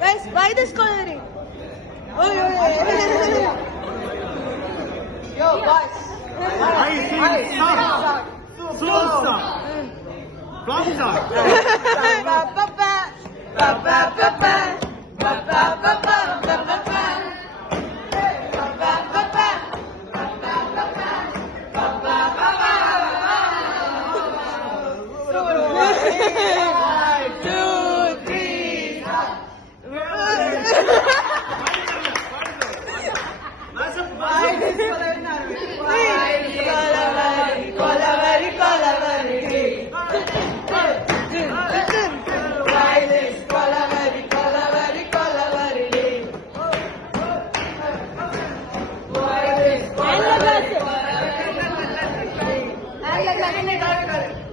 Guys, why this coloring? Oh, yo, boss. I see sun. Sun. From sun.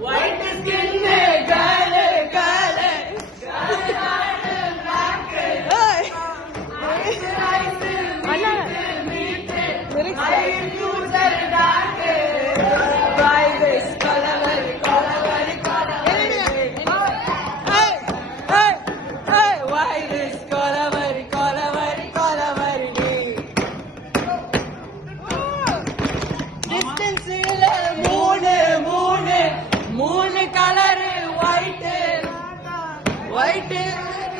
White skin में काले काले White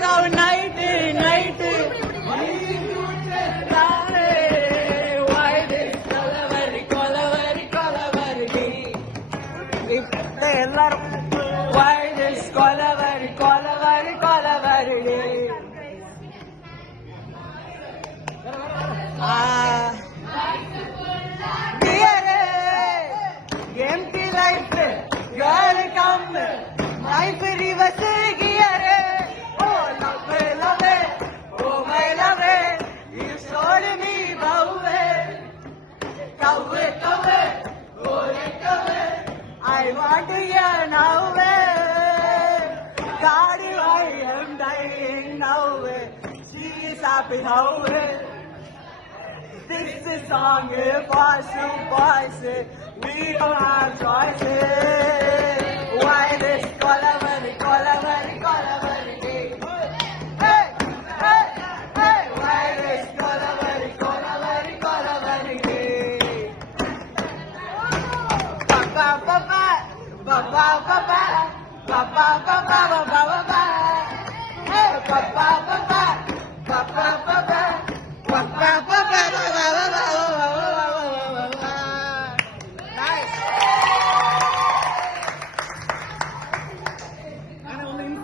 now night night white எல்லாரும் white is Kolaveri Kolaveri Kolaveri empty life girl come life reverse I want to hear now. God, I am dying now. She is happy now. This is song for some boys. We don't have choices. Why this colavery, colavery, colavery? Hey, hey, hey. Why this colavery, colavery, colavery? Ba ba ba ba ba ba ba ba ba ba ba ba.